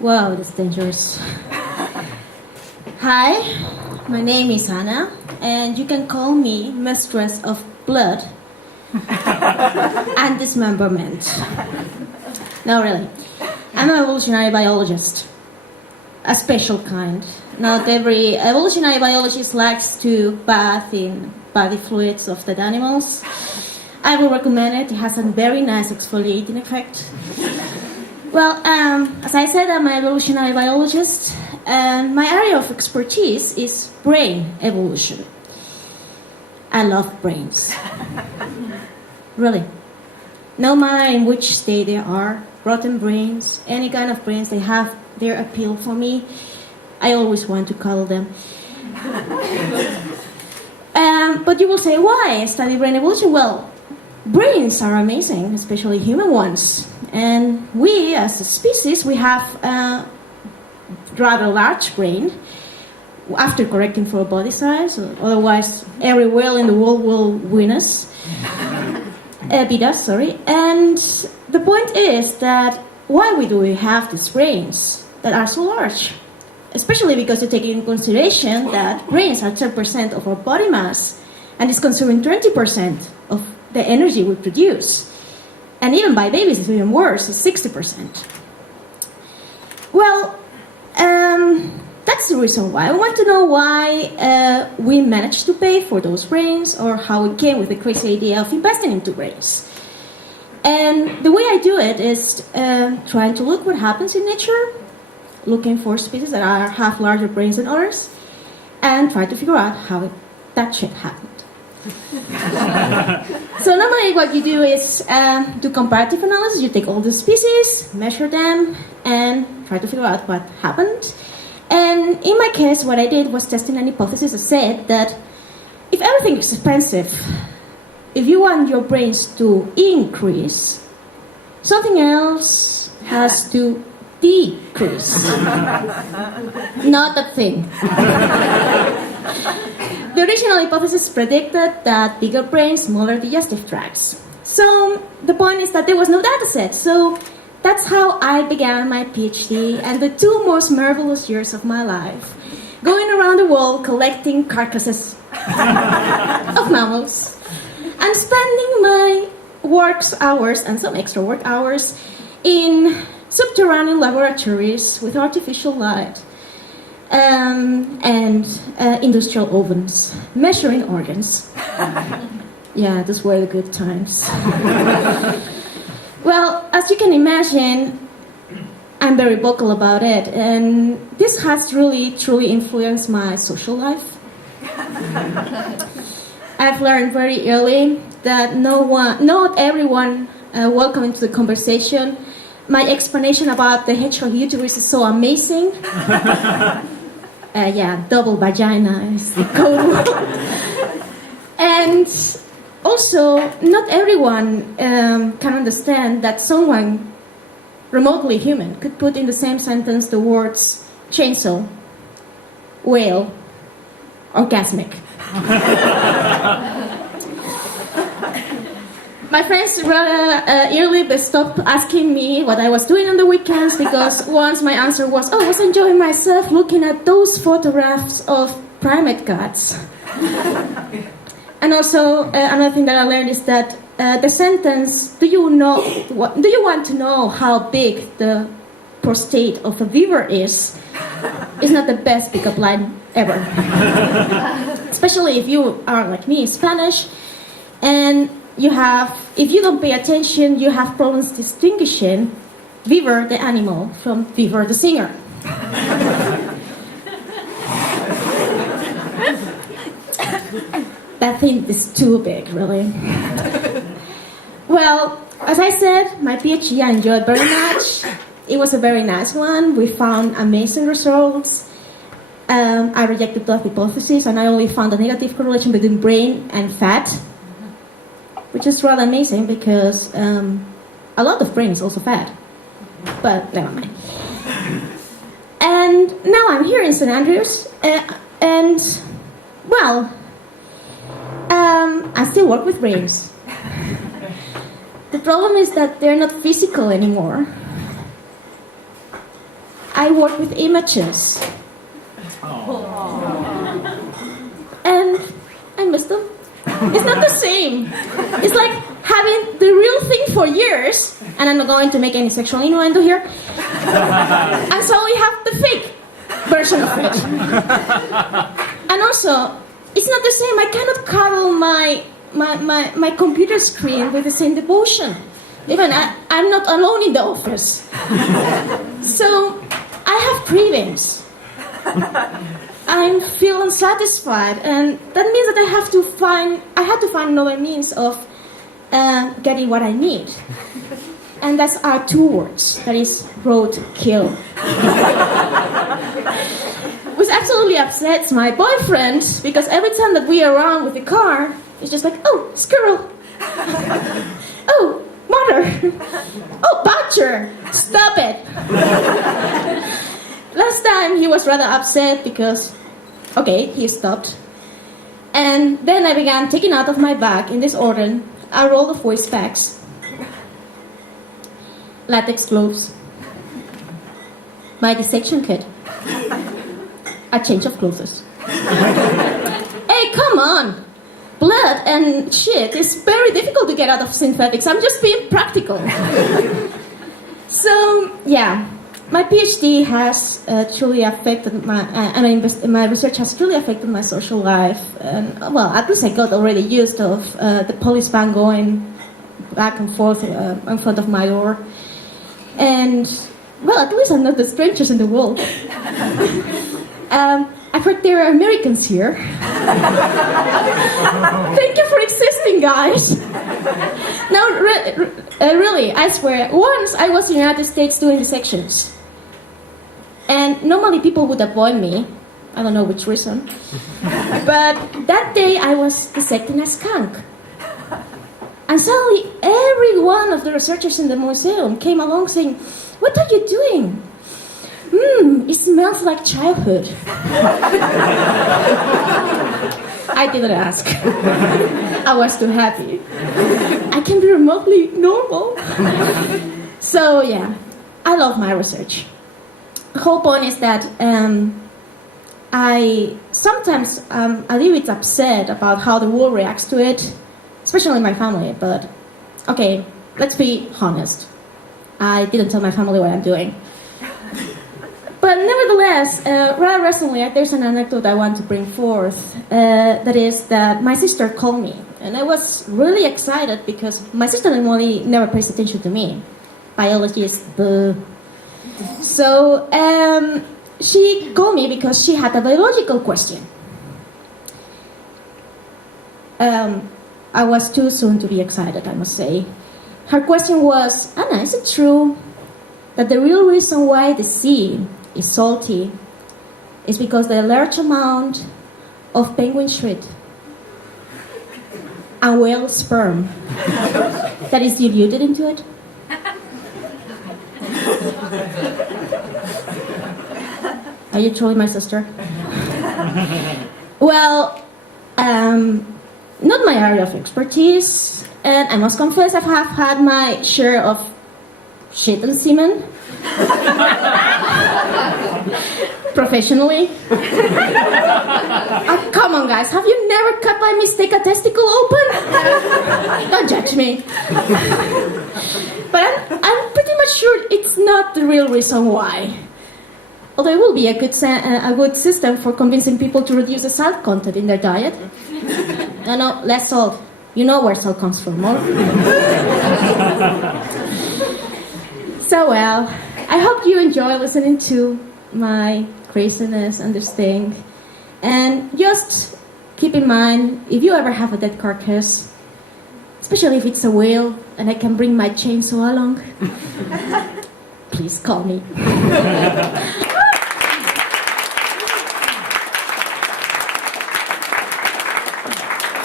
Wow, that's dangerous. Hi, my name is Hannah, and you can call me Mistress of Blood and Dismemberment. No, really. I'm an evolutionary biologist. A special kind. Not every evolutionary biologist likes to bath in body fluids of dead animals. I will recommend it. It has a very nice exfoliating effect. Well, as I said, I'm an evolutionary biologist, and my area of expertise is brain evolution. I love brains. Really. No matter in which state they are, rotten brains, any kind of brains, they have their appeal for me. I always want to cuddle them. But you will say, why study brain evolution? Well, brains are amazing, especially human ones. And we, as a species, we have a rather large brain after correcting for body size. Otherwise, every whale in the world will win us. Beat us, sorry. And the point is that why do we have these brains that are so large? Especially because you take into consideration that brains are 10% of our body mass and is consuming 20% of the energy we produce. And even by babies, it's even worse, it's 60%. Well, that's the reason why. I want to know why we managed to pay for those brains, or how we came with the crazy idea of investing into brains. And the way I do it is trying to look what happens in nature, looking for species that have larger brains than others, and try to figure out how that shit happened. So normally what you do is do comparative analysis. You take all the species, measure them, and try to figure out what happened. And in my case, what I did was testing an hypothesis that said that if everything is expensive, if you want your brains to increase, something else has to decrease. Not a thing. The original hypothesis predicted that bigger brains, smaller digestive tracts. So the point is that there was no data set. So that's how I began my PhD and the 2 most marvelous years of my life. Going around the world collecting carcasses of mammals and spending my work hours and some extra work hours in subterranean laboratories with artificial light and industrial ovens, measuring organs. Yeah, those were the good times. Well, as you can imagine, I'm very vocal about it, and this has really, truly influenced my social life. I've learned very early that not everyone welcome into the conversation. My explanation about the hedgehog uterus is so amazing. Yeah, double vagina is the code word. And also, not everyone can understand that someone remotely human could put in the same sentence the words chainsaw, whale, orgasmic. My friends rather early stopped asking me what I was doing on the weekends, because once my answer was, I was enjoying myself looking at those photographs of primate cats. And also, another thing that I learned is that the sentence, do you want to know how big the prostate of a beaver is not the best pickup line ever. Especially if you are, like me, Spanish, and if you don't pay attention, you have problems distinguishing beaver the animal from beaver the singer. That thing is too big, really. Well, as I said, my PhD I enjoyed very much. It was a very nice one. We found amazing results. I rejected that hypothesis, and I only found a negative correlation between brain and fat, which is rather amazing because a lot of brain is also fat. But never mind. And now I'm here in St. Andrews, and well, I still work with brains. The problem is that they're not physical anymore. I work with images. And I miss them. It's not the same. It's like having the real thing for years, and I'm not going to make any sexual innuendo here, and so we have the fake version of it. And also, it's not the same. I cannot cuddle my computer screen with the same devotion. Even I'm not alone in the office. So I have cravings. I feel unsatisfied, and that means that I have to find another means of getting what I need. And that's our two words. That is roadkill. Which absolutely upsets my boyfriend, because every time that we are around with the car, it's just like, oh, squirrel. Oh, mother. Oh, badger. Stop it. Last time he was rather upset because, okay, he stopped. And then I began taking out of my bag, in this order, a roll of waste bags, latex gloves, my dissection kit, a change of clothes. Hey, come on! Blood and shit is very difficult to get out of synthetics. I'm just being practical. So, yeah. My PhD has truly affected my research has truly affected my social life. And, well, at least I got already used of the police van going back and forth in front of my door. And, well, at least I'm not the strangest in the world. I've heard there are Americans here. Thank you for existing, guys. Now, really, I swear, once I was in the United States doing dissections. And normally people would avoid me. I don't know which reason. But that day I was dissecting a skunk. And suddenly every one of the researchers in the museum came along saying, "What are you doing?" It smells like childhood. I didn't ask. I was too happy. I can be remotely normal. So yeah, I love my research. The whole point is that I sometimes a little bit upset about how the world reacts to it, especially my family. But okay, let's be honest. I didn't tell my family what I'm doing. But nevertheless, rather recently, there's an anecdote I want to bring forth. That is that my sister called me, and I was really excited because my sister normally never pays attention to me. Biology is the... So she called me because she had a biological question. I was too soon to be excited, I must say. Her question was, "Anna, is it true that the real reason why the sea is salty is because the large amount of penguin shit and whale sperm that is diluted into it?" Are you trolling my sister? Well, not my area of expertise, and I must confess I have had my share of shit and semen. Professionally. Oh, come on, guys. Have you never cut by mistake a testicle open? Don't judge me. But I'm pretty much sure it's not the real reason why. Although it will be a good system for convincing people to reduce the salt content in their diet. No, less salt. You know where salt comes from, more. So, well, I hope you enjoy listening to my craziness and this thing. And just keep in mind, if you ever have a dead carcass, especially if it's a whale and I can bring my chainsaw along, please call me.